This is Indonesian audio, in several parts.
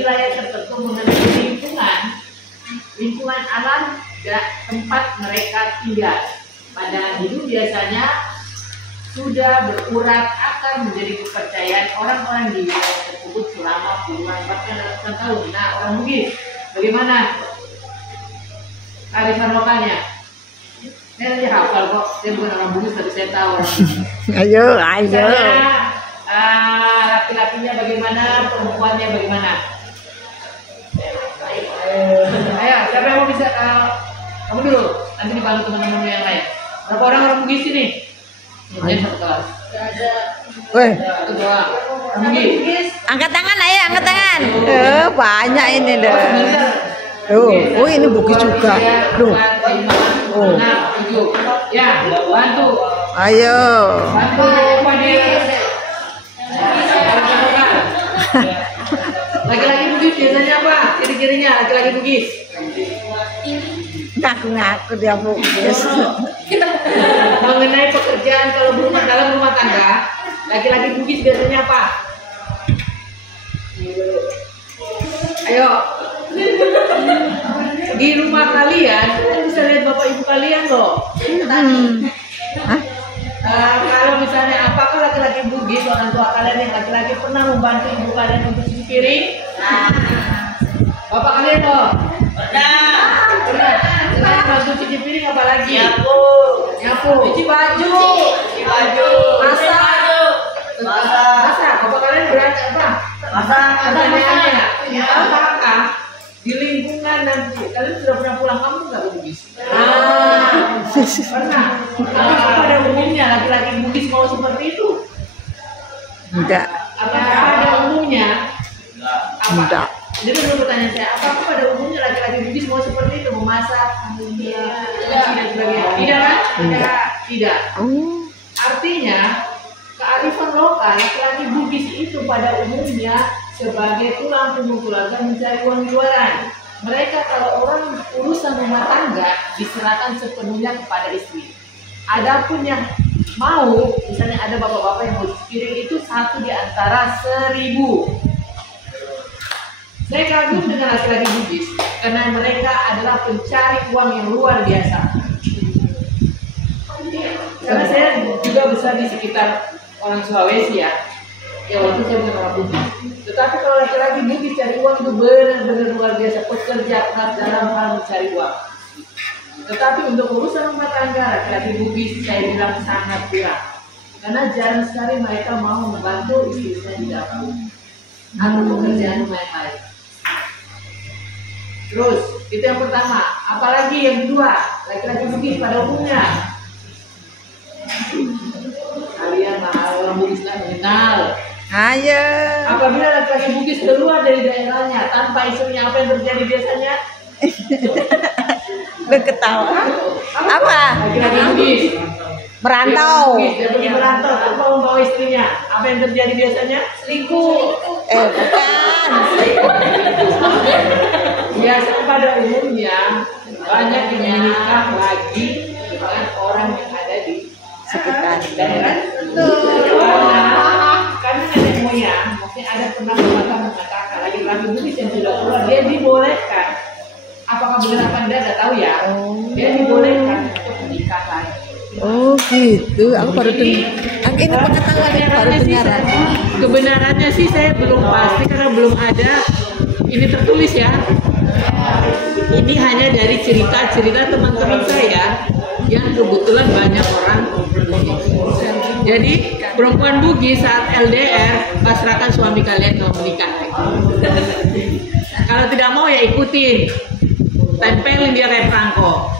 wilayah tertentu mengenai lingkungan alam tempat mereka tinggal. Pada dulu biasanya sudah berurat akar menjadi kepercayaan orang-orang di wilayah tersebut selama puluhan bahkan ratusan tahun. Nah, orang Bugis, bagaimana kearifan lokalnya? Saya aja hafal kok, saya bukan orang Bugis tapi saya tahu orang Bugis. Ayo. Misalnya, laki-lakinya bagaimana, perempuannya bagaimana? Ayo, siapa yang mau bisa? Kamu dulu, nanti dibantu teman-teman yang lain. Berapa orang Bugis ini? Jadi satu kelas. Weh, Satu dua. Orang Bugis. angkat tangan ayo, angkat tangan. Banyak ini dah. Oh, ini Bugis juga. Loh. Oh. Ya, bantu. Ayo. Bantu Pak Dir. Laki-laki Bugis biasanya apa? Ciri-cirinya laki-laki Bugis. Ngaku-ngaku dia Bugis. Mengenai pekerjaan kalau dalam rumah tangga, laki-laki Bugis biasanya apa? Ayo. Di rumah kalian, kalian bisa lihat bapak ibu kalian loh. Kalau misalnya apakah laki-laki Bugis, orang tua kalian yang laki-laki pernah membantu ibu kalian untuk cuci piring? Bapak kalian loh? Pernah. Selain bantu cuci piring apa lagi? Nyapu. Cuci baju. Masak. Bapak kalian berarti apa? Masak. Pertanyaannya, apakah di lingkungan nanti kalian sudah pernah pulang kampung nggak Bugis? Pernah. Tapi pada umumnya laki-laki Bugis mau seperti itu? Enggak. Apakah pada umumnya? Enggak. Jadi menurut pertanyaan saya, apakah pada umumnya laki-laki Bugis mau seperti itu, memasak, mencuci dan sebagainya? Tidak kan? Tidak. Artinya kearifan lokal laki-laki Bugis itu pada umumnya sebagai tulang punggung keluarga mencari uang di luaran. Mereka kalau orang urusan rumah tangga diserahkan sepenuhnya kepada istri. Adapun yang mau, misalnya ada bapak-bapak yang mau cuci piring itu 1 di antara 1000. Saya kagum dengan laki-laki Bugis karena mereka adalah pencari uang yang luar biasa. Karena saya juga besar di sekitar orang Sulawesi ya. Ya waktu saya bukan orang Bugis. Tetapi kalau laki-laki Bugis cari uang itu benar-benar luar biasa, pekerja keras dalam hal mencari uang. Tetapi untuk urusan rumah tangga laki-laki Bugis saya bilang sangat kurang. Karena jarang sekali mereka mau membantu istri-istrinya di dapur atau pekerjaan rumah yang lain. Terus itu yang pertama. Apalagi yang kedua, laki-laki Bugis pada umumnya. Kalian orang Bugis lah mengenal. Ayo. Apabila laki-laki Bugis keluar dari daerahnya tanpa istrinya, apa yang terjadi biasanya? Lu ketawa. Apa? Laki-laki Bugis Merantau. dia pergi merantau tanpa membawa istrinya. Apa yang terjadi biasanya? Selingkuh. Bukan. Biasa pada umumnya banyak yang menikah lagi dengan orang yang ada di Sekitar daerah itu. Karena nenek moyang, maksudnya ada pernah pepatah mengatakan laki-laki Bugis yang sudah keluar dia dibolehkan. Apakah benar apa enggak? Tidak tahu ya. Dia dibolehkan untuk menikah lagi. Oh gitu, aku baru dengar. Ini pengetahuan yang baru dengar. Kebenarannya sih saya belum pasti karena belum ada ini tertulis ya. Ini hanya dari cerita-cerita teman-teman saya yang kebetulan banyak orang Bugis. Jadi perempuan Bugis saat LDR pasrahkan suami kalian mau menikah. Kalau tidak mau ya ikutin, tempelin dia kayak perangko.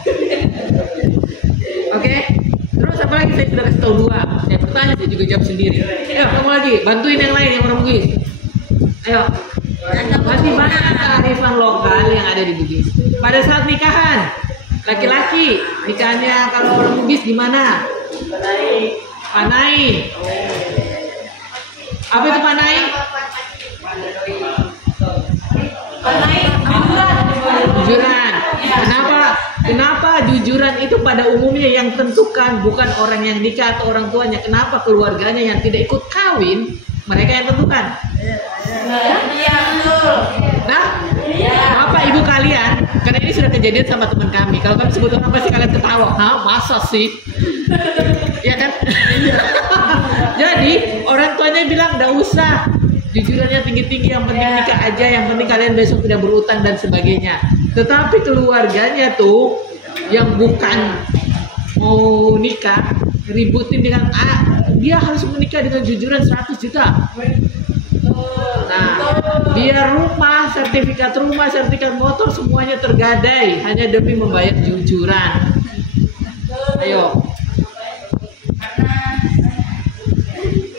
Oke? Terus apa lagi saya sudah kasih tahu 2. Saya bertanya saya juga jawab sendiri. Ayo kamu lagi bantuin yang lain yang orang Bugis. Ayo. Masih banyak kearifan lokal yang ada di Bugis. Pada saat nikahan, laki-laki nikahnya kalau orang Bugis gimana? Panai. Apa itu panai? Jujuran. Kenapa jujuran itu pada umumnya yang tentukan bukan orang yang nikah atau orang tuanya? Kenapa keluarganya yang tidak ikut kawin mereka yang tentukan? Iya betul. Nah, Bapak Ibu kalian, karena ini sudah kejadian sama teman kami. Kalau kami sebut orang pasti kalian ketawa. Hah, masa sih? Ya kan? Jadi orang tuanya bilang nggak usah, jujurannya tinggi-tinggi, yang penting nikah aja, yang penting kalian besok tidak berutang dan sebagainya. Tetapi keluarganya tuh yang bukan mau nikah ributin dengan dia harus menikah dengan jujuran 100 juta. Nah, biar sertifikat rumah, sertifikat motor semuanya tergadai hanya demi membayar jujuran. Ayo.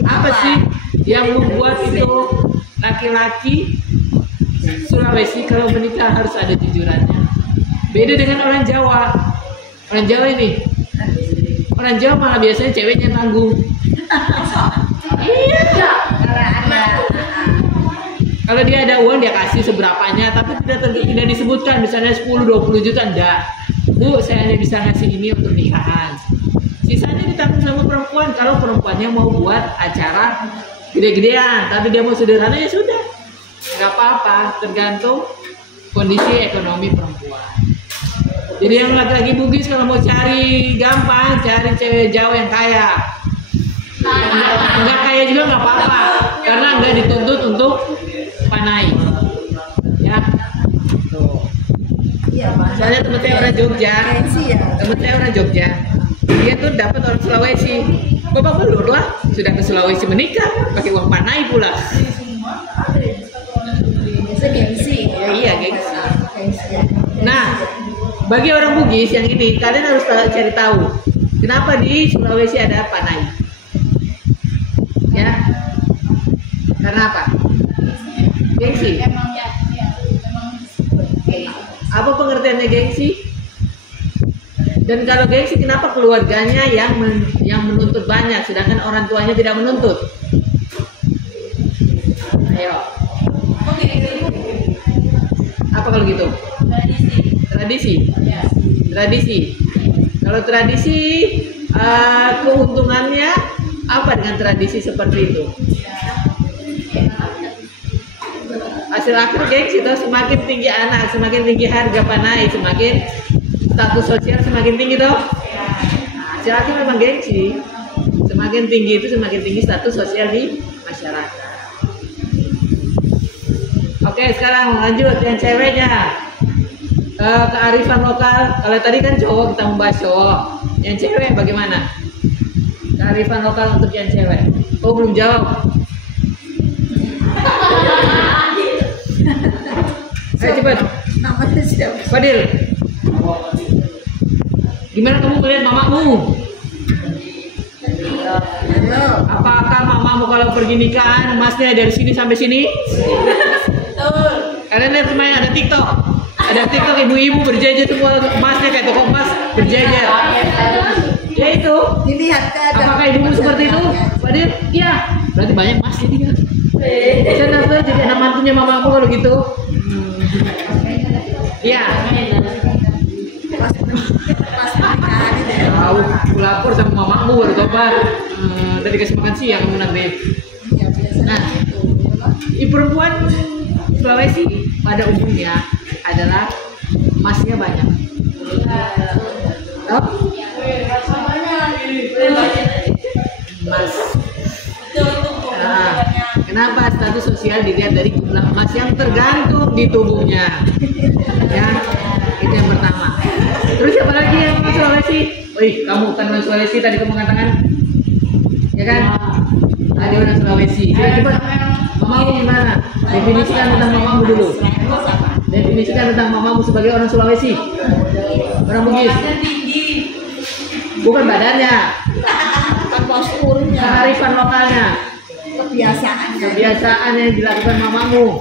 Apa sih yang membuat itu laki-laki Sulawesi kalau menikah harus ada jujurannya? Beda dengan orang Jawa. Orang Jawa ini, orang Jawa malah biasanya ceweknya tanggung. Iya. Kalau dia ada uang dia kasih seberapanya, tapi tidak disebutkan misalnya 10-20 juta, enggak. Bu, saya hanya bisa ngasih ini untuk nikahan. Sisanya ditanggung sama perempuan kalau perempuannya mau buat acara gede-gedean, tapi dia mau sederhana ya sudah. Enggak apa-apa, tergantung kondisi ekonomi perempuan. Jadi yang laki-laki Bugis kalau mau cari gampang, cari cewek Jawa yang kaya. Enggak kaya juga nggak apa-apa, karena enggak dituntut untuk panai. Ya. Tuh. Soalnya temen saya orang Jogja, temen saya orang Jogja, dia tuh dapat orang Sulawesi. Bapak belur lah, sudah ke Sulawesi menikah, pakai uang panai pula. Gengsi. Ya, iya gengsi. Nah, bagi orang Bugis yang ini, kalian harus cari tahu kenapa di Sulawesi ada panai. Ya, karena apa? Gengsi. Apa pengertiannya gengsi? Dan kalau gengsi, kenapa keluarganya yang menuntut banyak, sedangkan orang tuanya tidak menuntut? Ayo. Apa kalau gitu? Tradisi. Kalau tradisi, keuntungannya apa dengan tradisi seperti itu? Hasil akhir gengsi, semakin tinggi anak, semakin tinggi harga panai, semakin status sosial semakin tinggi toh. Hasil akhir memang gengsi. Semakin tinggi itu semakin tinggi status sosial di masyarakat. Oke, sekarang lanjut yang ceweknya. Kearifan lokal. Kalau tadi kan cowok, kita membahas cowok. Yang cewek bagaimana? Kearifan lokal untuk yang cewek. Oh, belum jawab. Ayo cepat. Namanya siapa? Fadil. Gimana kamu melihat mamamu? Apakah mamamu kalau pergi nikahan emasnya dari sini sampai sini? Betul. Kalian lihat kemarin ada TikTok. Ada TikTok ibu-ibu berjajar semua emasnya kayak toko emas berjajar. Ya itu. Dilihat kan. Apakah ibumu seperti itu? Fadil? Iya. Berarti banyak emas jadi kan? Saya nafsu jadi anak mantunya mamamu kalau gitu. Iya. Tahu, aku lapor sama mamamu baru tobat. Tadi kasih makan siang kamu nanti. Nah, perempuan Sulawesi pada umumnya adalah emasnya banyak. Oh? Emas. Nah, kenapa status sosial dilihat dari jumlah emas yang tergantung di tubuhnya? Ya, itu yang pertama. Terus siapa lagi yang orang Sulawesi? Wih, kamu bukan orang Sulawesi tadi kamu mengatakan, ya kan? Ada orang Sulawesi. Coba, mamamu gimana? Definisikan tentang mamamu dulu. Definisikan tentang mamamu sebagai orang Sulawesi. Orang Bugis. Bukan badannya. Bukan posturnya. Kearifan lokalnya. Kebiasaan yang dilakukan mamamu.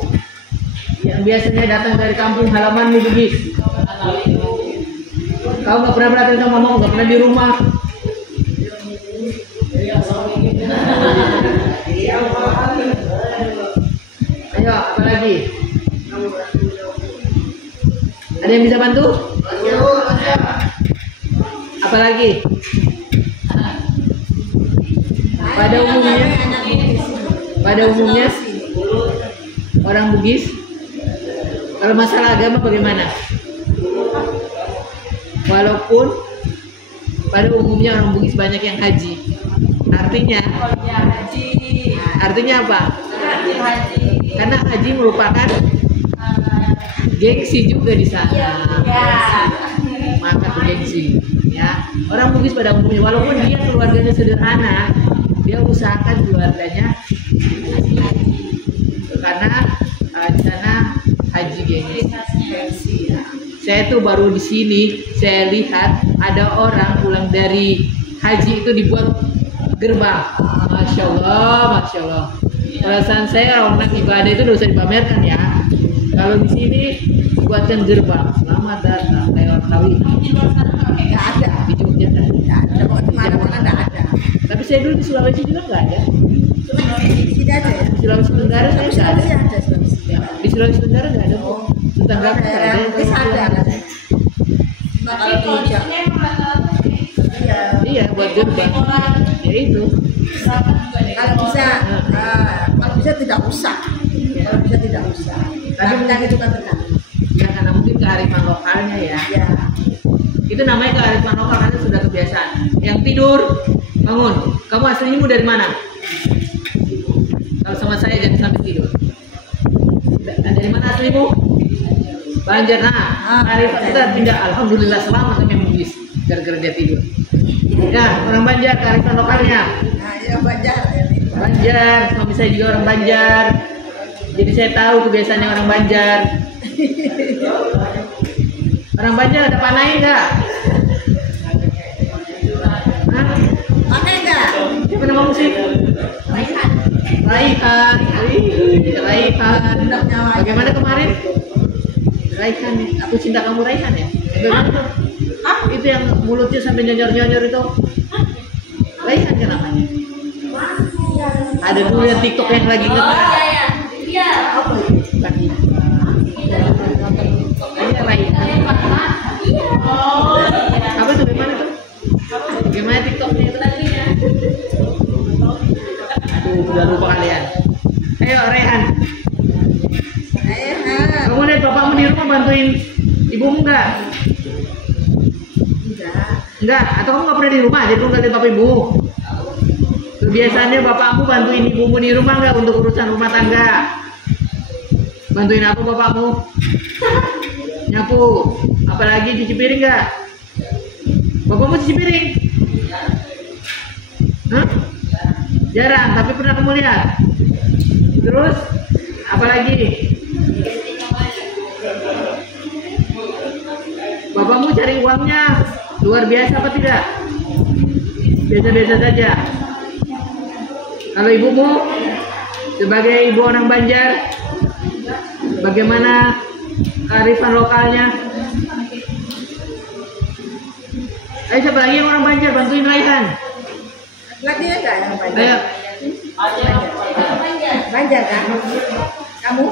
Yang biasanya datang dari kampung halaman di Bugis. Kau nggak pernah berlatih sama mamamu, nggak pernah di rumah. Ayo, apa lagi? Ada yang bisa bantu? Apa lagi? Pada umumnya orang Bugis Kalau masalah agama bagaimana? Walaupun pada umumnya orang Bugis banyak yang haji. Artinya apa? Karena haji merupakan gengsi juga di sana. Maka tuh gengsi, ya. Orang Bugis pada umumnya, walaupun dia keluarganya sederhana, dia usahakan keluarganya karena di sana haji gengsi. Saya tuh baru di sini, saya lihat ada orang pulang dari haji itu dibuat gerbang. Masya Allah, Masya Allah. Perasaan saya orang ibadah itu udah usah dipamerkan ya. Kalau di sini buatkan gerbang, selamat datang kayak orang kawin. Nggak ada. Di Jogja nggak ada. Di mana-mana nggak ada. Tapi saya dulu di Sulawesi juga nggak ada. Di sini aja ya. Di Sulawesi Tenggara saya nggak ada. Ada Sulawesi. Ya, di Sulawesi Tenggara nggak ada. Tetangga nggak ada. Bugis ada. Kalau di Iya, buat gerbang. Ya itu. kalau bisa tidak usah. Kalau bisa tidak usah. Tapi kan itu kan benar. Ya karena mungkin kearifan lokalnya ya. Ya. Itu namanya kearifan lokal karena sudah kebiasaan. Yang tidur, bangun. Kamu aslimu dari mana? Kalau sama saya jangan sampai tidur. Dari mana aslimu? Banjar. Nah, kearifan kita tidak. Alhamdulillah selamat sampai Bugis gara-gara dia tidur. Ya, orang Banjar kearifan lokalnya. Nah, ya Banjar. Banjar, suami saya juga orang Banjar. Jadi saya tahu kebiasaannya orang Banjar. Orang Banjar ada panai enggak? Pakai enggak? Siapa nama musik? Raihan. Raihan. Bagaimana kemarin? Raihan, aku cinta kamu Raihan ya? Bagaimana tuh? Itu yang mulutnya sampai nyonyor-nyonyor itu. Raihan kan namanya? Ada dulu yang TikTok yang lagi ngetren. Iya. Lagi. Ini Raihan. Apa itu bagaimana tuh? Bagaimana TikToknya itu? Aduh, udah lupa kalian. Ayo Raihan. Kamu lihat bapakmu di rumah bantuin ibumu enggak? Enggak, atau kamu nggak pernah di rumah, jadi kamu nggak lihat bapak ibu. Biasanya bapakmu bantuin ibumu di rumah nggak untuk urusan rumah tangga? Bantuin apa bapakmu? Nyapu, apalagi cuci piring nggak? Bapakmu cuci piring? Hah? Jarang, tapi pernah kamu lihat. Terus, apalagi? Bapakmu cari uangnya luar biasa apa tidak? Biasa-biasa saja. Kalau ibumu sebagai ibu orang Banjar, bagaimana kearifan lokalnya? Ayo siapa lagi yang orang Banjar bantuin Raihan? Lagi ada yang Banjar. Ayo. Banjar kan? Kamu?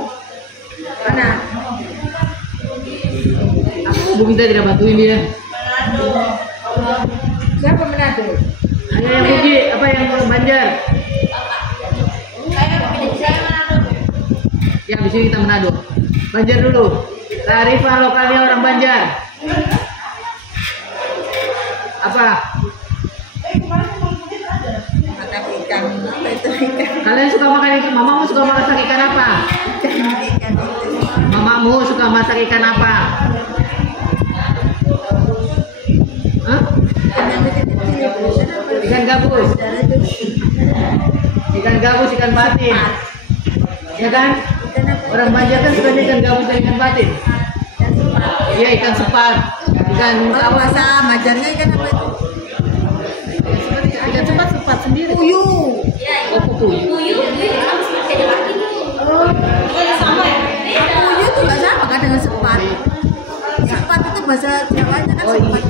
Mana? Aku minta tidak bantuin dia. Siapa Manado? Ayo yang Bugi, apa yang orang Banjar? Ya, di sini kita Manado. Banjar dulu. Kearifan lokalnya orang Banjar. Apa? Makan ikan. Apa itu ikan? Kalian suka makan ikan? Mamamu suka masak ikan apa? Ikan itu. Mamamu suka masak ikan apa? Hah? Yang kecil-kecil itu. Ikan gabus. Ikan gabus, ikan patin. Ya kan? Orang Banjar kan suka ikan gabus dan ikan patin. Iya, ikan sepat. Ikan Kalau bahasa Majarnya ikan apa itu? ikan sepat sendiri. Puyuh. Oh, puyuh. Sama ya? Puyuh itu nggak sama kan dengan sepat. Sepat itu bahasa Jawanya kan Oh sepat.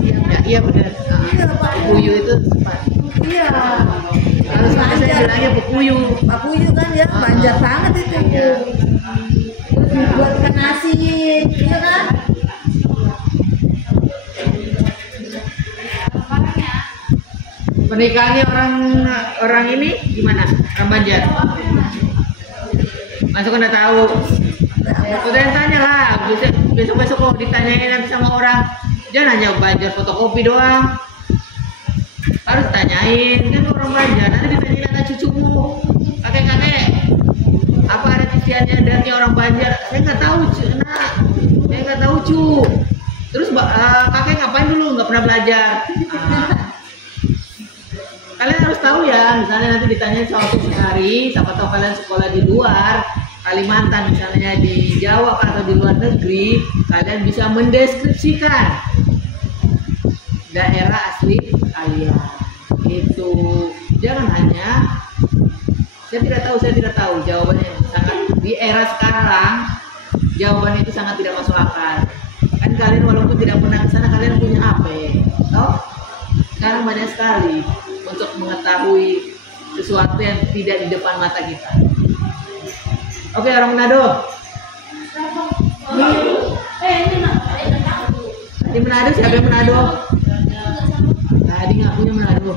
iya, iya benar. Iya, Pak. Puyuh itu sepat. Iya. Kalau sama saya bilangnya puyuh. Pak Puyuh kan ya Banjar banget itu. Iya. Terus dibuat ikan asin, iya kan? Pernikahannya orang ini gimana? Orang Banjar. Masuk anda tahu. Udah yang tanya lah, besok-besok kalau ditanyain nanti sama orang, jangan hanya Banjar fotokopi doang. Harus tanyain, kan orang Banjar, nanti ditanyain anak cucumu, kakek-kakek, apa ada istiadatnya dari orang Banjar? Saya nggak tahu, nak. Saya nggak tahu, cu. Terus kakek ngapain dulu? Nggak pernah belajar. Kalian harus tahu ya, misalnya nanti ditanya suatu hari, siapa tahu kalian sekolah di luar Kalimantan, misalnya di Jawa atau di luar negeri, kalian bisa mendeskripsikan daerah asli kalian. Itu jangan hanya saya tidak tahu jawabannya. Sangat di era sekarang jawaban itu sangat tidak masuk akal. Kan kalian walaupun tidak pernah ke sana, kalian punya HP, toh? Sekarang banyak sekali untuk mengetahui sesuatu yang tidak di depan mata kita. Oke, orang Manado. Di Manado, siapa yang Manado? Tadi nggak punya Manado.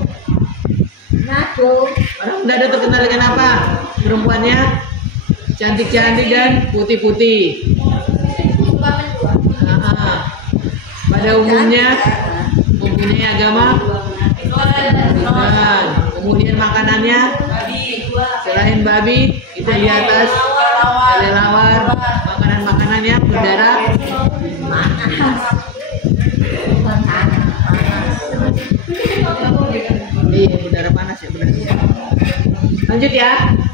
Orang Manado terkenal dengan apa? Perempuannya cantik-cantik dan putih-putih. Pada umumnya mempunyai agama Islam. Kemudian makanannya selain babi itu di atas kelelawar, makanan-makanannya berdarah iya, berdarah panas ya, benar. Lanjut ya.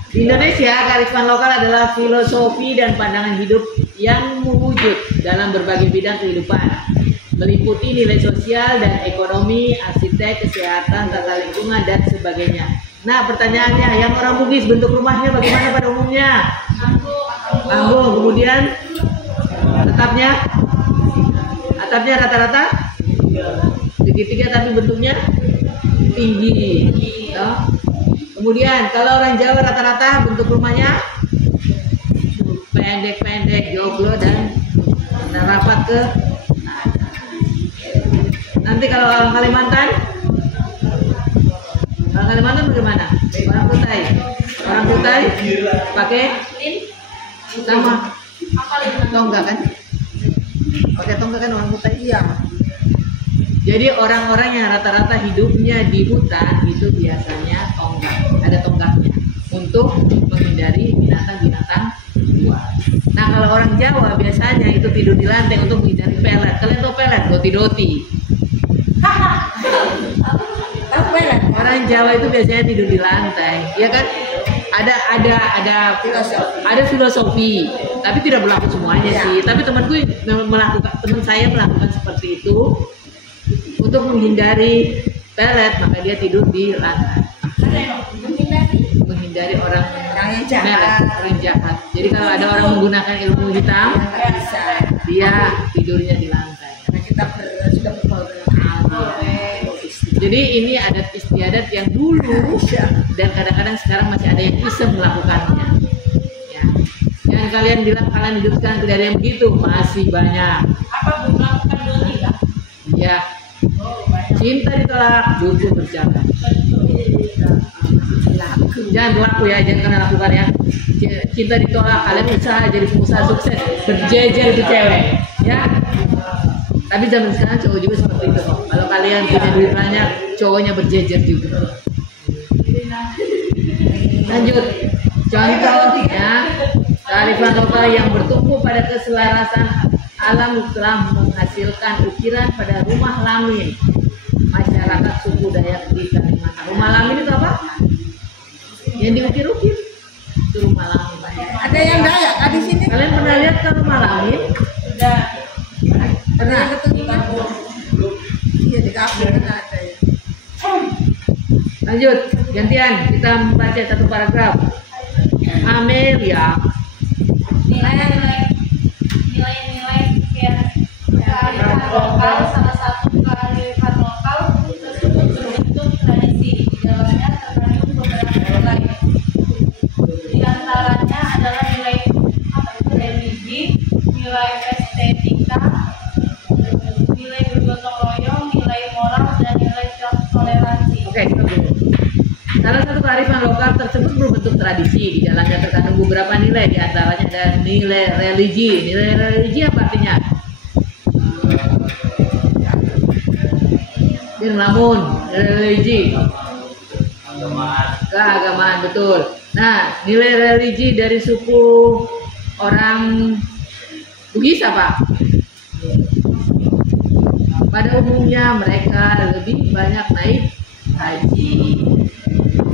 Di Indonesia, kearifan lokal adalah filosofi dan pandangan hidup yang mewujud dalam berbagai bidang kehidupan, meliputi nilai sosial dan ekonomi, arsitek, kesehatan, tata lingkungan, dan sebagainya. Nah, pertanyaannya, yang orang Bugis bentuk rumahnya bagaimana pada umumnya? Panggung. Kemudian atapnya rata-rata segitiga tapi bentuknya tinggi. Kemudian kalau orang Jawa rata-rata bentuk rumahnya pendek-pendek, joglo dan rapat ke. Nanti kalau orang Kalimantan bagaimana? Orang Kutai pakai sama tonggak kan? Pakai tonggak kan orang Kutai, iya. Jadi orang-orang yang rata-rata hidupnya di hutan itu biasanya ada tonggaknya untuk menghindari binatang-binatang buas. Nah, kalau orang Jawa biasanya itu tidur di lantai untuk menghindari pelet. Kalian tahu pelet? Doti-doti. Orang Jawa itu biasanya tidur di lantai, ya kan? Ada filosofi, tapi tidak berlaku semuanya sih. Tapi teman saya melakukan seperti itu untuk menghindari pelet, maka dia tidur di lantai. Menghindari orang jahat. Jadi kalau ada orang menggunakan ilmu hitam, dia tidurnya di lantai. Karena kita sudah berbaur. Jadi ini adat istiadat yang dulu dan kadang-kadang sekarang masih ada yang iseng melakukannya. Ya. Jangan kalian bilang kalian hidup sekarang tidak ada yang begitu, masih banyak. Apa melakukan doni kah? Ya. Cinta ditolak, jujur berjalan. Jangan berlaku ya, jangan kalian lakukan ya. Cinta ditolak, kalian usaha jadi pengusaha sukses, berjejer itu cewek, ya. Tapi zaman sekarang cowok juga seperti itu. Kalau kalian punya duit banyak, cowoknya berjejer juga. Lanjut. Contohnya, kearifan lokal yang bertumpu pada keselarasan alam telah menghasilkan ukiran pada rumah lamin masyarakat suku Dayak di Kalimantan. Rumah lamin itu apa? Yang diukir-ukir itu rumah lamin. Ada yang Dayak di sini. Kalian pernah lihat kan rumah lamin? Sudah. Pernah ketemu kan? Iya, di kafe kan ada ya. Lanjut, gantian kita membaca satu paragraf. Amelia. Nilai-nilai kearifan lokal, salah satu kearifan lokal tersebut berbentuk tradisi. Di dalamnya terkandung beberapa nilai. Di antaranya adalah nilai religi, nilai estetika, nilai bergotong royong, nilai moral, dan nilai toleransi. Oke, kita dulu. Salah satu kearifan lokal tersebut berbentuk tradisi. Di dalamnya terkandung beberapa nilai, di antaranya ada nilai religi. Nilai religi apa artinya? Lamun religi, keagamaan, betul. Nah, nilai religi dari suku orang Bugis apa? Pada umumnya mereka lebih banyak naik haji.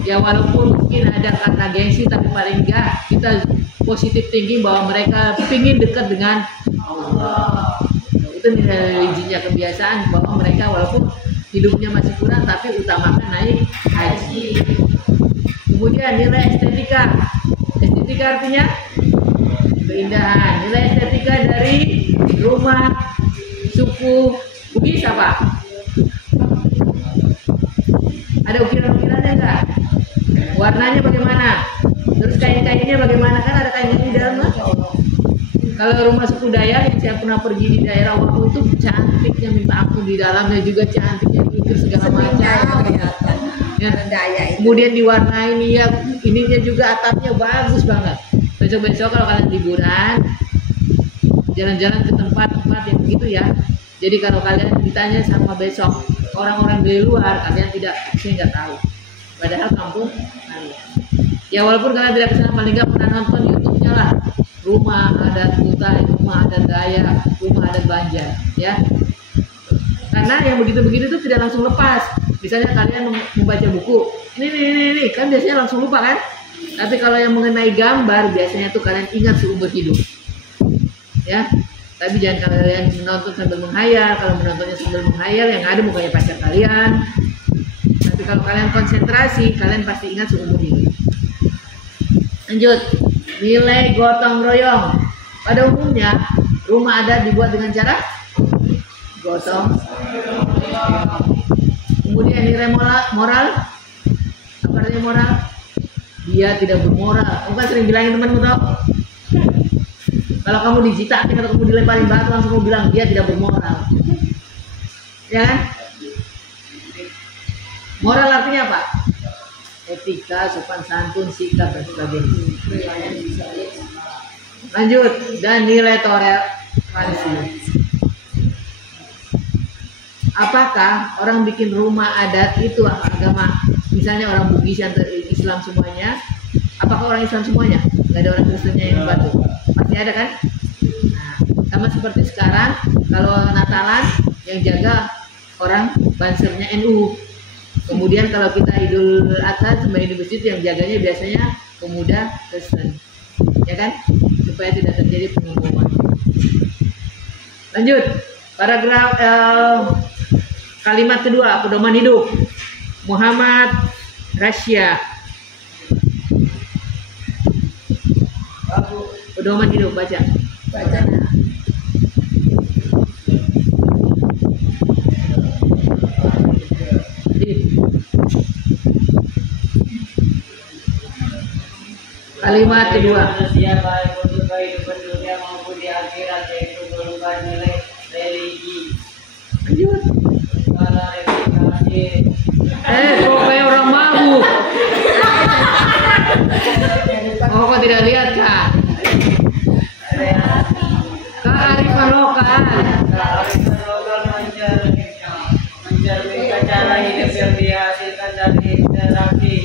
Ya walaupun mungkin ada kata gengsi, tapi paling enggak kita positif thinking bahwa mereka ingin dekat dengan Allah. Itu nilai religinya, kebiasaan bahwa mereka walaupun hidupnya masih kurang tapi utamakan naik haji. Kemudian nilai estetika. Estetika artinya keindahan. Nilai estetika dari rumah suku Bugis apa? Ada ukiran-ukirannya enggak? Warnanya bagaimana? Terus kain-kainnya bagaimana? Kan ada kain di dalam. Kalau rumah suku Dayak yang saya pernah pergi di daerah waktu itu cantiknya minta ampun, di dalamnya juga cantiknya mikir segala macam. Ya. Kemudian diwarnai nih ya, ininya juga atapnya bagus banget. Besok-besok kalau kalian liburan jalan-jalan ke tempat-tempat yang begitu ya. Jadi kalau kalian ditanya sama besok orang-orang dari luar, kalian tidak, saya nggak tahu. Padahal kampung kalian. Ya walaupun kalian tidak kesana, paling nggak pernah nonton YouTube-nya lah. Rumah adat Kutai, rumah adat Dayak, rumah adat Banjar, ya. Karena yang begitu-begitu itu tidak langsung lepas. Misalnya kalian membaca buku, ini, kan biasanya langsung lupa kan? Tapi kalau yang mengenai gambar, biasanya tuh kalian ingat seumur hidup, ya. Tapi jangan kalian menonton sambil menghayal. Kalau menontonnya sambil menghayal, yang ada mukanya pacar kalian. Tapi kalau kalian konsentrasi, kalian pasti ingat seumur hidup. Lanjut. Nilai gotong royong. Pada umumnya rumah adat dibuat dengan cara gotong royong. Kemudian nilai moral. Apa artinya moral? Dia tidak bermoral. Kamu kan sering bilangin temanmu tau. Kalau kamu dijitakin atau kamu dilemparin batu, langsung kamu bilang dia tidak bermoral. Ya kan? Moral artinya apa? Etika, sopan santun, sikap, dan sebagainya. Lanjut, dan nilai toleransi. Apakah orang bikin rumah adat itu agama, misalnya orang Bugis yang Islam semuanya, apakah orang Islam semuanya? Gak ada orang Kristennya yang bantu? Masih ada kan? Nah, sama seperti sekarang, kalau Natalan yang jaga orang Bansernya NU. Kemudian kalau kita Idul Adha sembahing di masjid, yang jaganya biasanya pemuda Kristen, ya kan? Supaya tidak terjadi pengumuman. Lanjut, paragraf kalimat kedua, pedoman hidup. Muhammad Rasya. Pedoman hidup, baca. Kalimat kedua. Manusia baik untuk kehidupan dunia maupun di akhirat, yaitu berupa nilai religi. Lanjut. Segala replikasi. Kok kayak orang mabuk? Oh, kok tidak lihat kan? Kearifan lokal. Kearifan lokal mencerminkan cara hidup yang dihasilkan dari interaksi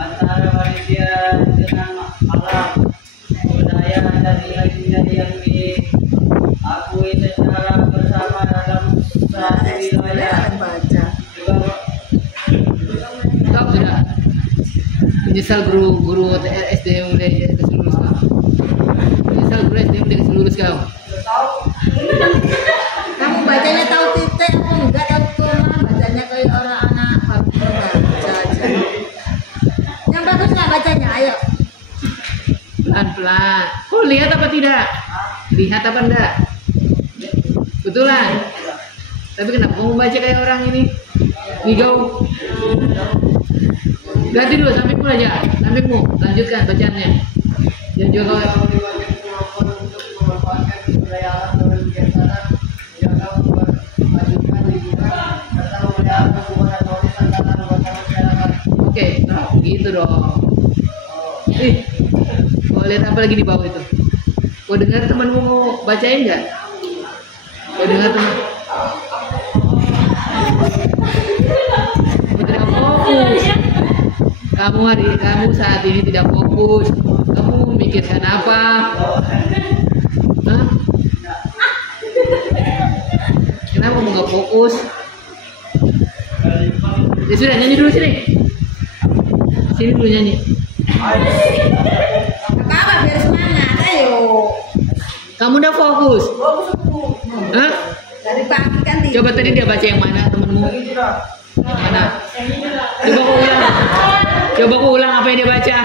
antara manusia dengan alam, budaya dan nilai-nilai yang diakui secara bersama dalam suatu wilayah. Kau sudah menyesal guru SD yang udah kasih lulus kau. Menyesal guru SD yang udah kasih lulus kau. Kamu bacanya tahu titik apa enggak, tahu koma, bacanya kayak orang anak baca aja. Yang bagus nggak bacanya, ayo. Pelan-pelan. Kau lihat apa tidak? Lihat apa enggak? Betulan. Tapi kenapa kamu baca kayak orang ini? Ngigau. Ganti dulu sampingmu aja. Sampingmu. Lanjutkan bacaannya. Dan juga oke, gitu dong. Apalagi di bawah itu. Kau dengar temanmu mau bacain nggak? Kau dengar teman? Kau tidak fokus. Kamu saat ini tidak fokus. Kamu memikirkan apa? Hah? Kenapa kamu nggak fokus? Ya sudah, nyanyi dulu sini. Sini dulu nyanyi. Apa biar semangat, ayo. Kamu udah fokus? Hah? Dari pagi kan tidur. Coba tadi dia baca yang mana temenmu? Yang mana? Coba kau ulang apa yang dia baca.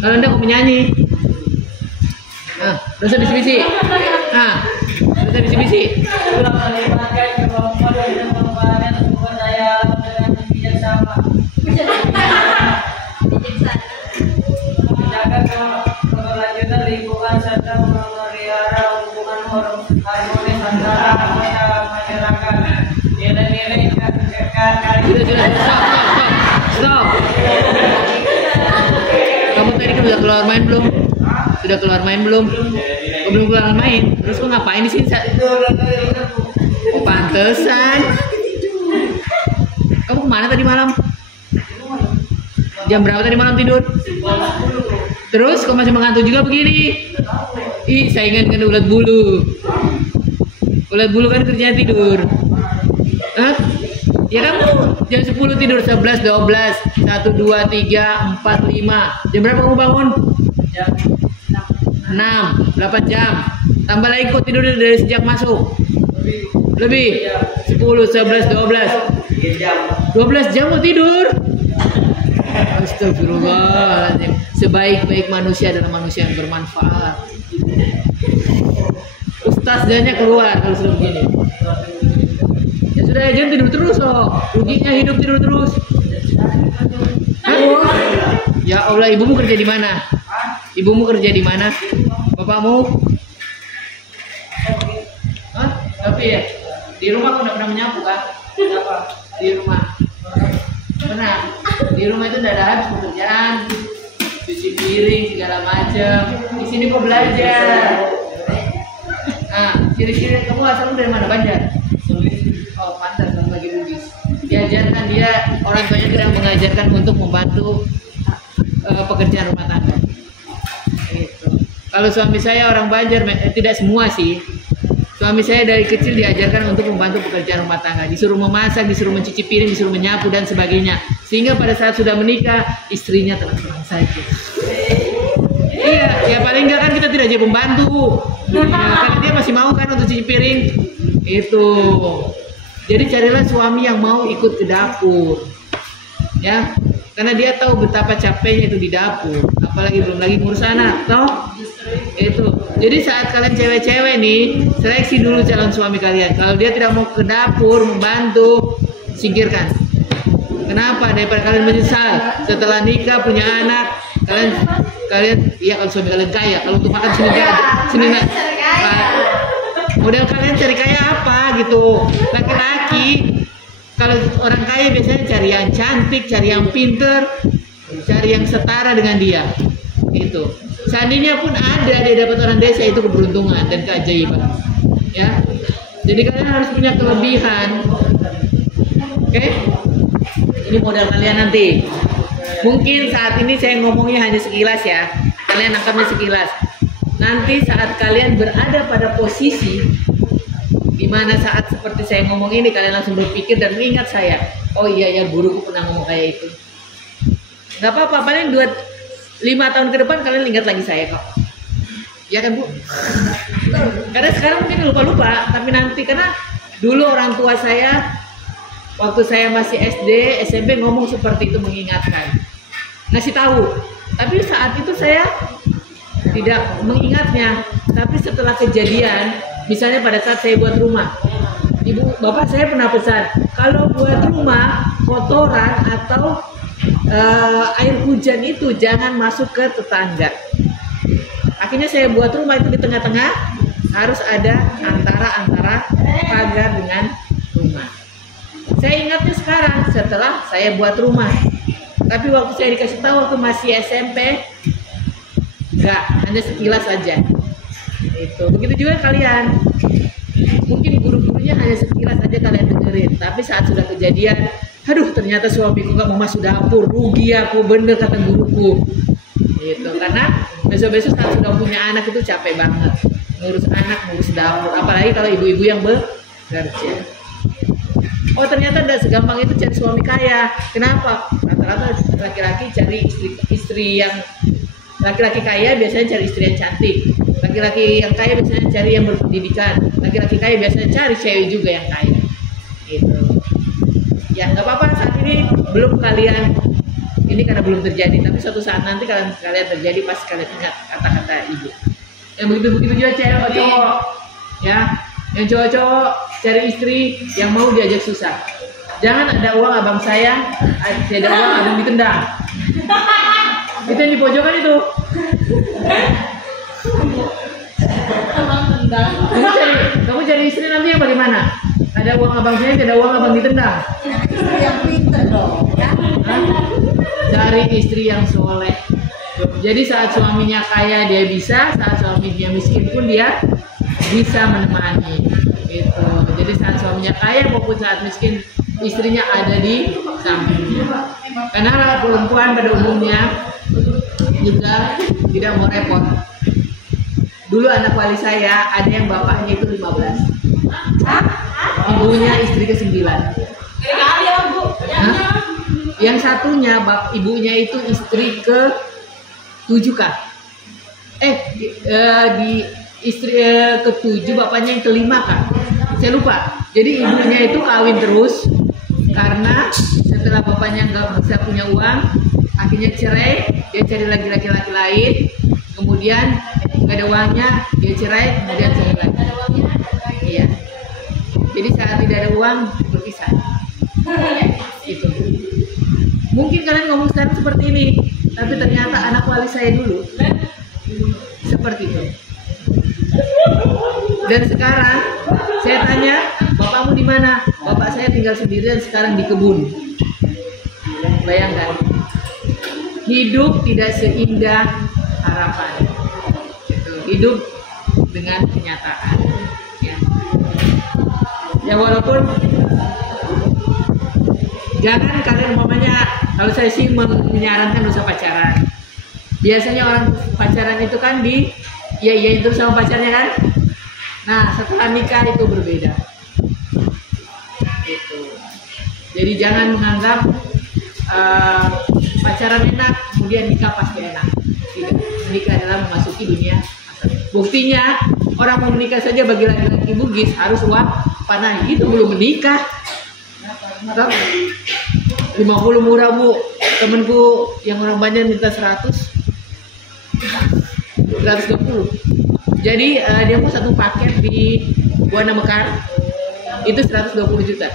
Kalau enggak kau menyanyi. Nah, terus bisi-bisi. Nah, terus bisi-bisi. Ulang kalimatkan kemampuan dan kemampuan untuk saya dengan bijaksana. Menjaga keberlanjutan lingkungan serta memelihara hubungan harmonis antara masyarakat. Nilai-nilai Sudah, stop. Kamu tadi kan udah keluar main belum? Sudah keluar main belum? Kau belum keluar main. Terus kau ngapain di sini? Oh, pantesan. Kamu kemana tadi malam? Jam berapa tadi malam tidur? Terus kau masih mengantuk juga begini? Ih, saingan dengan ulat bulu. Ulat bulu kan kerjanya tidur. Hah? Ya kamu jam 10 tidur, 11, 12, 1, 2, 3, 4, 5. Jam berapa kamu bangun? Jam 6, 8 jam. Tambah lagi kau tidur dari sejak masuk. Lebih 10, 11, 12. 12 jam mau tidur. Astagfirullahaladzim. Sebaik-baik manusia adalah manusia yang bermanfaat. Ustaznya keluar kalau sudah begini. Ya sudah, jangan tidur terus loh. Ruginya hidup tidur terus. Hah? Ya Allah, ibumu kerja di mana? Ibumu kerja di mana? Bapakmu? Hah? Tapi ya, di rumah kau tidak pernah menyapu kan? Apa? Di rumah. Pernah. Di rumah itu tidak ada habis pekerjaan. Cuci piring segala macam. Di sini kau belajar. Nah, ciri-ciri kamu asalmu dari mana? Banjar? Oh, pantas kamu lagi Bugis. Diajarkan dia, orang tuanya tidak mengajarkan untuk membantu pekerjaan rumah tangga. Gitu. Kalau suami saya orang Banjar, tidak semua sih. Suami saya dari kecil diajarkan untuk membantu pekerjaan rumah tangga, disuruh memasak, disuruh mencuci piring, disuruh menyapu dan sebagainya. Sehingga pada saat sudah menikah, istrinya tenang-tenang saja. Iya, ya paling enggak kan kita tidak jadi pembantu. Ya, karena dia masih mau kan untuk cuci piring. Itu. Jadi carilah suami yang mau ikut ke dapur. Ya, karena dia tahu betapa capeknya itu di dapur. Apalagi belum lagi ngurus anak, toh? Itu. Jadi saat kalian cewek-cewek nih, seleksi dulu calon suami kalian. Kalau dia tidak mau ke dapur membantu, singkirkan. Kenapa? Daripada kalian menyesal setelah nikah punya anak, kalian iya kalau suami kalian kaya, kalau untuk makan sini model kalian cari kaya apa gitu. Laki-laki kalau orang kaya biasanya cari yang cantik, cari yang pinter, cari yang setara dengan dia. Itu. Seandainya pun ada dia dapat orang desa, itu keberuntungan dan keajaiban. Ya. Jadi kalian harus punya kelebihan. Oke? Ini modal kalian nanti. Mungkin saat ini saya ngomongnya hanya sekilas ya. Kalian nangkapnya sekilas. Nanti saat kalian berada pada posisi di mana saat seperti saya ngomong ini, kalian langsung berpikir dan mengingat saya. Oh iya ya, guruku pernah ngomong kayak itu. Gak apa-apa, paling 5 tahun ke depan kalian ingat lagi saya kok. Ya kan Bu? Karena sekarang mungkin lupa-lupa, tapi nanti karena dulu orang tua saya waktu saya masih SD, SMP ngomong seperti itu, mengingatkan, ngasih tahu. Tapi saat itu saya tidak mengingatnya. Tapi setelah kejadian, misalnya pada saat saya buat rumah, bapak saya pernah pesan, kalau buat rumah kotoran atau air hujan itu jangan masuk ke tetangga. Akhirnya saya buat rumah itu di tengah-tengah, harus ada antara pagar dengan rumah. Saya ingatnya sekarang setelah saya buat rumah. Tapi waktu saya dikasih tahu waktu masih SMP, Enggak, hanya sekilas saja. Itu. Begitu juga kalian. Mungkin guru-gurunya hanya sekilas saja kalian dengerin, tapi saat sudah kejadian, aduh ternyata suamiku nggak mau masuk dapur, rugi aku bener kata guruku. Gitu. Karena besok-besok saat sudah punya anak itu capek banget, ngurus anak, ngurus dapur, apalagi kalau ibu-ibu yang bekerja. Oh ternyata tidak segampang itu cari suami kaya. Kenapa? Rata-rata laki-laki cari istri yang laki-laki kaya biasanya cari istri yang cantik. Laki-laki yang kaya biasanya cari yang berpendidikan. Laki-laki kaya biasanya cari cewek juga yang kaya. Gitu. Ya nggak apa-apa saat ini belum kalian, ini karena belum terjadi. Tapi suatu saat nanti kalian terjadi pasti kalian ingat kata-kata ibu. Yang begitu-begitu juga cowok, ya. Yang cowok-cowok cari istri yang mau diajak susah. Jangan ada uang abang saya, ada uang abang ditendang. Itu yang di pojokan itu. Kamu cari istri nanti yang bagaimana? Ada uang abang saya, ada uang abang ditendang. Istri yang pintar dong, ya. Cari istri yang soleh. Jadi saat suaminya kaya dia bisa, saat suaminya miskin pun dia bisa menemani. Gitu. Jadi saat suaminya kaya maupun saat miskin, istrinya ada di sampingnya. Karena perempuan pada umumnya juga tidak mau repot. Dulu anak wali saya ada yang bapaknya itu 15, ibunya istri ke-9. Yang satunya ibunya itu istri ke-7 kah? Di istri ke-7 bapaknya yang ke-5 kah? Saya lupa. Jadi ibunya itu kawin terus karena setelah bapaknya nggak bisa punya uang, akhirnya cerai, dia cari lagi laki-laki lain, kemudian nggak ada uangnya, dia cerai, kemudian cari lagi. Iya. Jadi saat tidak ada uang berpisah. Itu. Mungkin kalian ngomong sekarang seperti ini, tapi ternyata anak wali saya dulu seperti itu. Dan sekarang saya tanya, bapakmu di mana? Bapak saya tinggal sendirian sekarang di kebun. Bayangkan, hidup tidak seindah harapan. Gitu. Hidup dengan kenyataan. Ya walaupun jangan kalian umpamanya, kalau saya sih menyarankan usah pacaran. Biasanya orang pacaran itu kan iya itu sama pacarnya kan. Nah setelah nikah itu berbeda. Gitu. Jadi jangan menganggap pacaran enak kemudian nikah pasti enak. Tidak. Menikah adalah memasuki dunia. Buktinya orang mau menikah saja bagi laki-laki Bugis harus uang panah itu belum menikah. 50 murah bu, temenku yang orang Banjar minta 120. Jadi dia mau satu paket di Buana Mekar itu 120 juta.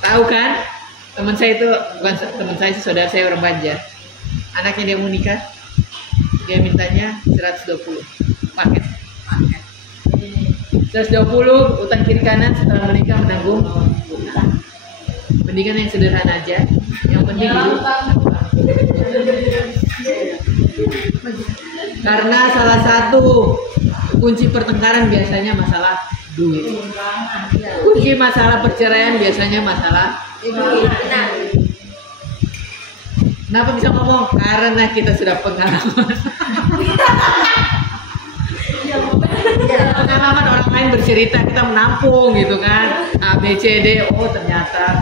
Tahu kan? Teman saya itu bukan teman saya, saudara saya orang Banjar. Anaknya dia mau nikah, dia mintanya 120 paket. 120 utang kiri kanan setelah menikah menanggung utang. Mendingan yang sederhana aja, yang penting hidup. Karena salah satu kunci pertengkaran biasanya masalah duit. Kunci masalah perceraian biasanya masalah duit. Kenapa bisa ngomong? Karena kita sudah pengalaman. Pengalaman orang lain bercerita, kita menampung gitu kan. A, B, C, D, oh ternyata.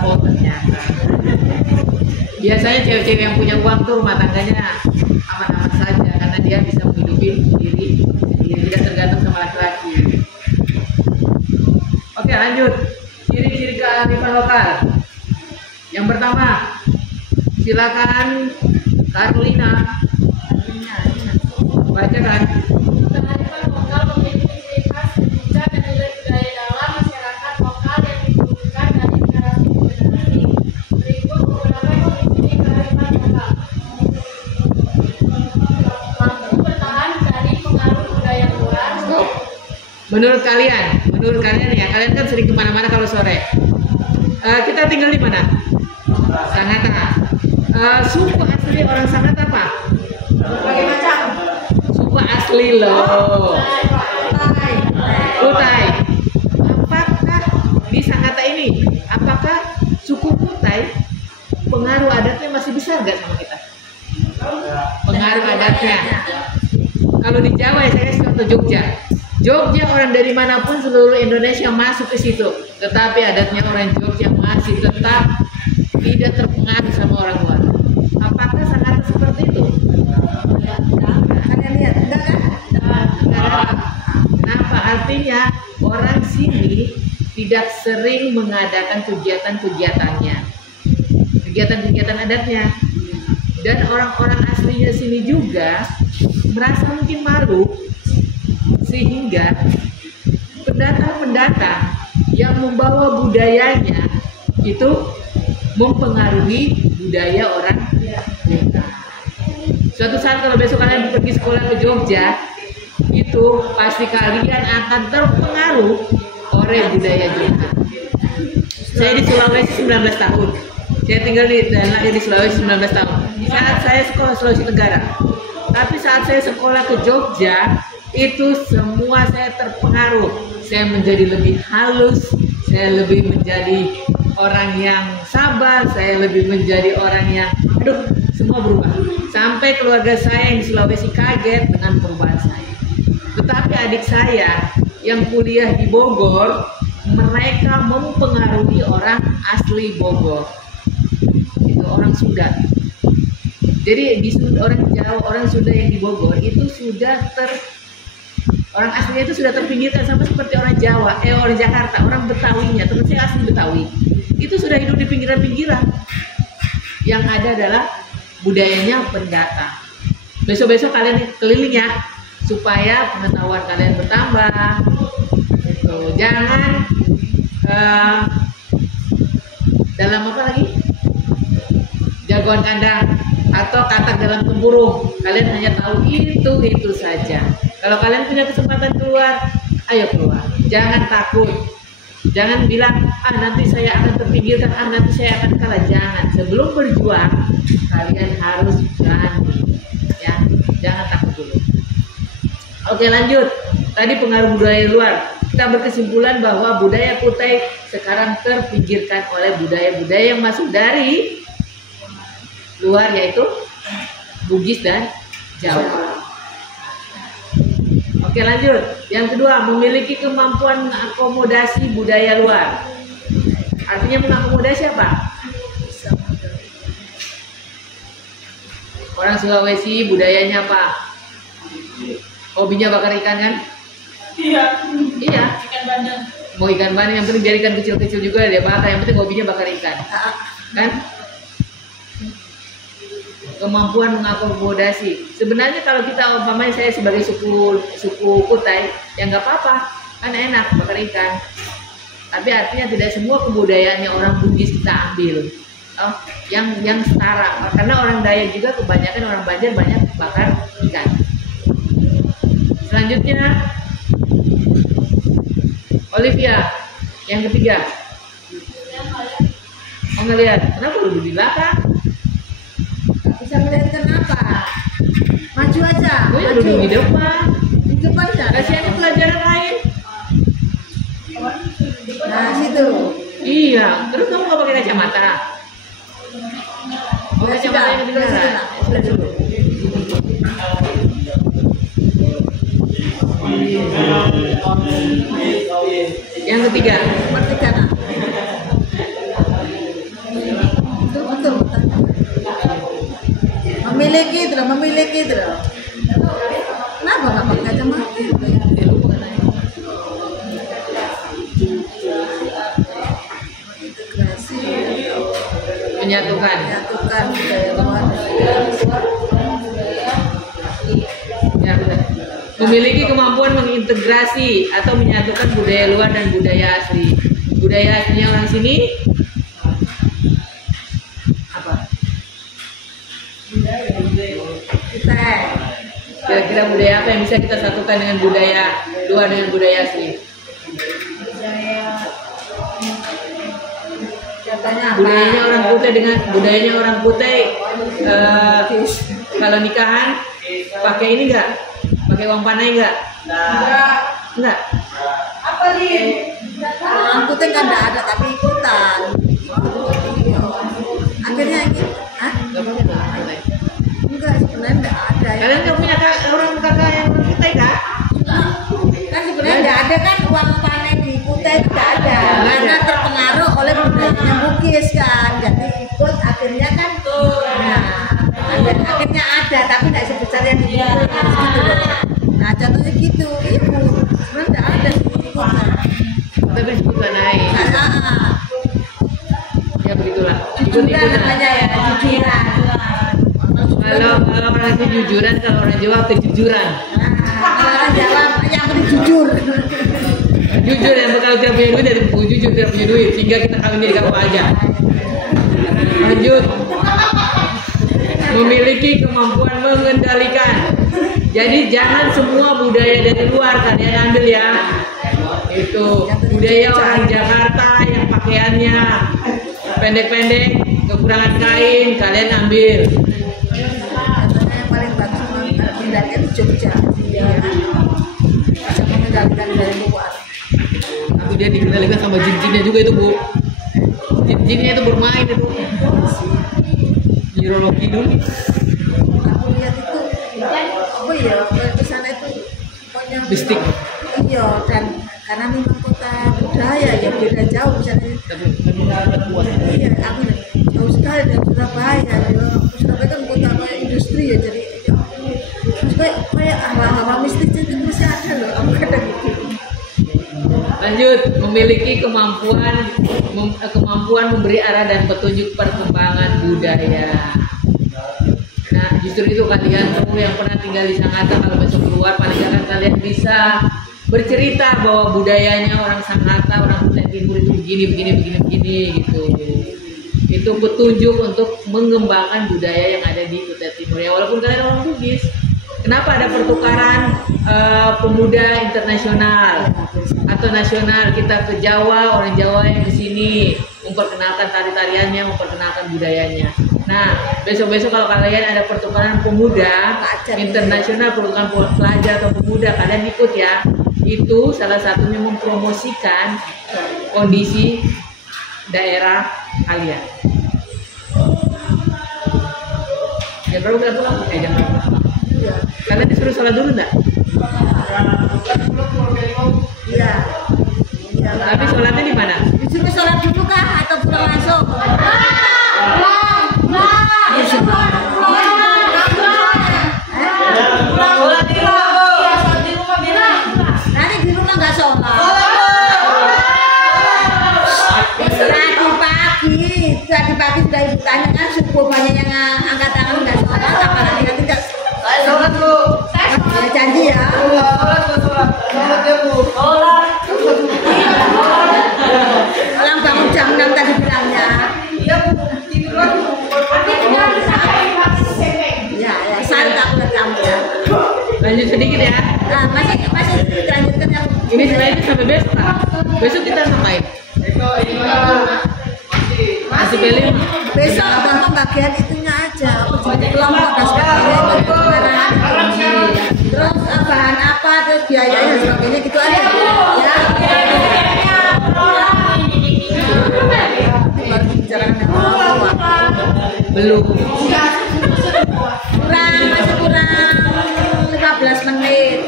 Biasanya cewek-cewek yang punya uang tuh rumah tangganya aman-aman saja karena dia bisa menghidupi diri sendiri, tidak tergantung sama laki-laki. Oke lanjut, ciri-ciri kearifan lokal. Yang pertama, silakan Carolina bacakan. Kearifan lokal memiliki ciri khas juga dan nilai budaya dalam masyarakat lokal yang diturunkan dari generasi ke generasi. Berikut beberapa ciri kearifan lokal. Mampu bertahan dari pengaruh budaya luar. Menurut kalian ya, kalian kan sering kemana-mana kalau sore. Kita tinggal di mana? Sangatta. Suku asli orang Sangatta apa? Berbagai macam. asli loh. Kutai. Apakah di Sangatta ini, apakah suku Kutai pengaruh adatnya masih besar nggak sama kita? Pengaruh adatnya. Kalau di Jawa ya saya contoh Jogja. Jogja orang dari manapun seluruh Indonesia masuk ke situ, tetapi adatnya orang Jogja masih tetap tidak terpengaruh sama orang luar. Apakah Sangatta seperti itu? Kalian lihat, enggak kan? Kenapa? Artinya orang sini tidak sering mengadakan kegiatan-kegiatannya, kegiatan-kegiatan adatnya, dan orang-orang aslinya sini juga merasa mungkin malu, sehingga pendatang-pendatang yang membawa budayanya itu mempengaruhi budaya orang mereka. Suatu saat kalau besok kalian pergi sekolah ke Jogja, itu pasti kalian akan terpengaruh oleh budaya Jogja. Saya di Sulawesi 19 tahun. Saya tinggal dan lahir di Sulawesi 19 tahun. Saat saya sekolah Sulawesi Tenggara. Tapi saat saya sekolah ke Jogja, itu semua saya terpengaruh. Saya menjadi lebih halus, saya lebih menjadi orang yang sabar, saya lebih menjadi orang yang, semua berubah. Sampai keluarga saya yang di Sulawesi kaget dengan perubahan saya. Tetapi adik saya yang kuliah di Bogor, mereka mempengaruhi orang asli Bogor. Itu orang Sunda. Jadi orang Jawa, orang Sunda yang di Bogor itu sudah orang aslinya itu sudah terpinggirkan sama seperti orang Jawa, orang Jakarta, orang Betawinya, teman saya asli Betawi. Itu sudah hidup di pinggiran-pinggiran. Yang ada adalah budayanya pendatang. Besok-besok kalian keliling ya, supaya pengetahuan kalian bertambah. Gitu. Jangan dalam apa lagi? Jagoan kandang atau katak dalam tempurung. Kalian hanya tahu itu saja. Kalau kalian punya kesempatan keluar, ayo keluar. Jangan takut. Jangan bilang, nanti saya akan terpinggirkan, nanti saya akan kalah. Jangan. Sebelum berjuang, kalian harus berani. Ya, jangan takut dulu. Oke, lanjut. Tadi pengaruh budaya luar. Kita berkesimpulan bahwa budaya Kutai sekarang terpinggirkan oleh budaya-budaya yang masuk dari luar, yaitu Bugis dan Jawa. Oke, lanjut. Yang kedua, memiliki kemampuan mengakomodasi budaya luar. Artinya mengakomodasi apa? Orang Sulawesi budayanya apa? Hobinya bakar ikan kan? Iya. Iya. Ikan bandeng. Mau ikan bandeng, yang penting jadi ikan kecil-kecil juga dia bakar. Yang penting hobinya bakar ikan. Kan? Kemampuan mengakomodasi. Sebenarnya kalau kita umpamanya saya sebagai suku Kutai, ya nggak apa-apa, kan enak bakar ikan. Tapi artinya tidak semua kebudayaannya orang Bugis kita ambil. Yang setara. Karena orang Dayak juga kebanyakan orang Banjar banyak bakar ikan. Selanjutnya Olivia, yang ketiga. Oh, ngelihat. Kenapa lu di belakang? Bisa melihat kenapa? Maju aja. Gue Maju. duduk di depan. Di depan ya. Kasihan pelajaran lain. Nah, situ. Iya. Terus kamu nggak pakai kacamata? Oh, Ya, kacamata yang sudah, ketinggalan. sudah dulu. Yang ketiga. Seperti kanan. Betul. Memiliki itu loh. Kenapa nggak pakai kacamata? Integrasi, Menyatukan. menyatukan budaya luar. Ya, benar. Memiliki kemampuan mengintegrasi atau menyatukan budaya luar dan budaya asli. Budaya aslinya orang sini apa? Kita Kira-kira budaya apa yang bisa kita satukan dengan budaya luar dengan budaya asli? katanya apa? Budayanya orang Kutai dengan budayanya orang Kutai, kalau nikahan pakai ini enggak? Pakai uang panai enggak? Enggak. Enggak. Apa Lin? Orang Kutai kan nggak ada tapi ikutan. Akhirnya ini, ah? Enggak pakai uang panai. Enggak sebenarnya nggak ada. Ya. Kalian nggak punya orang kakak yang Kutai kak? Kan sebenarnya nggak ada kan uang panai di Kutai nggak ada karena terpengaruh oleh budayanya Bugis kan. Jadi ikut akhirnya kan akhirnya ada tapi nggak sebesar yang di Bugis gitu loh. Nah contohnya gitu, ibu sebenarnya nggak ada ikutnya. Tapi juga naik. Ya begitulah. Jujuran namanya ya, jujuran. Kalau orang itu jujuran, kalau orang Jawa kejujuran. Orang Jawa yang paling jujur. Jujur yang kalau tidak punya duit dari jujur tidak punya duit sehingga kita kawin di kampung aja. Lanjut. Memiliki kemampuan mengendalikan. Jadi jangan semua budaya dari luar kalian ambil ya. Itu budaya orang Jakarta yang pakaiannya pendek-pendek, kekurangan kain kalian ambil. Katanya yang paling bagus mengendalikan di Jogja. Dia bisa mengendalikan dari luar. Tapi dia dikendalikan sama jin-jinnya juga itu bu. Jin-jinnya itu bermain itu. Neurologi dulu. Aku lihat itu apa ya ke sana itu pokoknya Bistik. iya dan karena memang kota budaya ya beda jauh misalnya Tapi memang kuat. iya aku jauh sekali dari Surabaya ya. Surabaya kan kota kayak industri ya jadi ya, terus kayak hal-hal mistis itu masih ada loh aku kadang gitu. Lanjut, memiliki kemampuan memberi arah dan petunjuk perkembangan budaya. Nah, justru itu kalian tuh yang pernah tinggal di Sangatta kalau besok keluar paling nggak kalian bisa bercerita bahwa budayanya orang Sangatta, orang Kutai Timur itu begini gitu. Itu petunjuk untuk mengembangkan budaya yang ada di Kutai Timur ya walaupun kalian orang Bugis. Kenapa ada pertukaran pemuda internasional atau nasional kita ke Jawa, orang Jawa yang ke sini memperkenalkan tari-tariannya, memperkenalkan budayanya. Nah, besok-besok kalau kalian ada pertukaran pemuda internasional, pertukaran pelajar atau pemuda, kalian ikut ya. Itu salah satunya mempromosikan kondisi daerah kalian. Ya baru kita pulang, jam berapa? Kalian disuruh sholat dulu enggak? Iya. Iya. Tapi sholatnya di mana? Disuruh sholat dulu kah atau pulang langsung? Nanti di rumah nggak sholat. Tadi pagi sudah ibu tanya kan subuh banyak yang angkat tangan nggak sholat, apalagi nanti nggak Sholat bu. ya janji ya. Sholat ya bu. Orang bangun jam 6 tadi bilangnya. Iya bu. Tidur lagi bu. Ya, saya tak kamu ya. Lanjut sedikit ya. Nah, masih dilanjutkan yang Ini selain sampai besok kan? Besok kita ngapain? Masih pilih. besok gampang bagian itunya aja. Jadi kelompok dan sebagainya itu pengarahan. Terus bahan apa, terus biayanya dan sebagainya gitu aja. Ya. Baru dibicarakan dengan orang tua. Belum. Masih kurang 15 menit.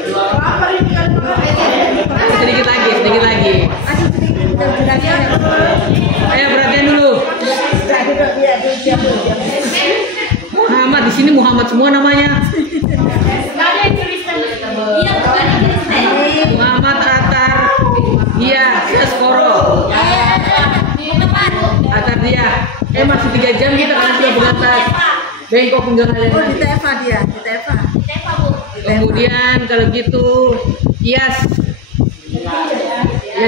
Sedikit lagi. Masih sedikit durasinya. Ayo perhatian dulu. Sudah duduk dia dulu. Muhammad di sini Muhammad semua namanya. Muhammad Atar. Iya, Saskoro. Atar dia. Masih 3 jam kita kan sudah berangkat. Bengkok pinggang kalian. Oh, di Teva dia, di Teva. Kemudian kalau gitu Iyas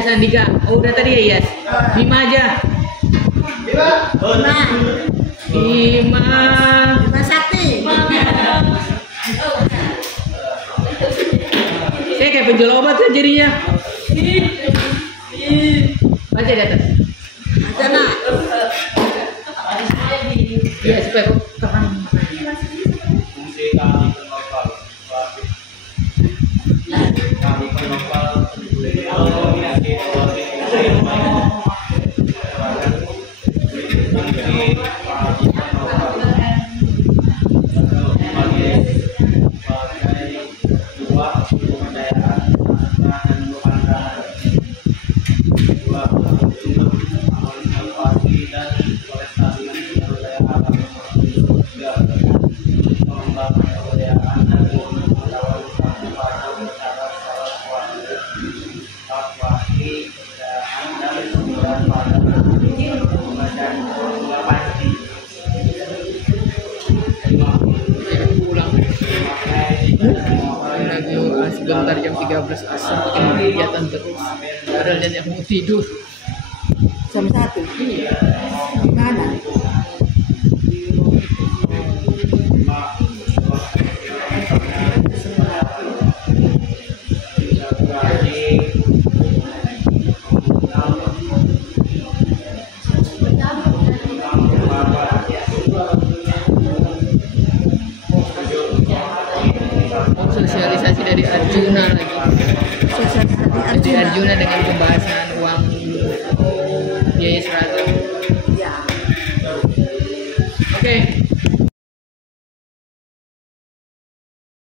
Andika. Oh udah tadi ya Iyas. Bima aja. Bima Sakti. Saya kayak penjual obat kan jadinya. Baca di atas. Ada nak. Ya supaya kok terang. Sebentar jam 13 asal bikin kegiatan terus. Padahal dia yang mau tidur. Jam 1. Gimana? Sosialisasi dari Arjuna lagi. Dari Arjuna dengan pembahasan uang biaya seragam. Ya. Oke.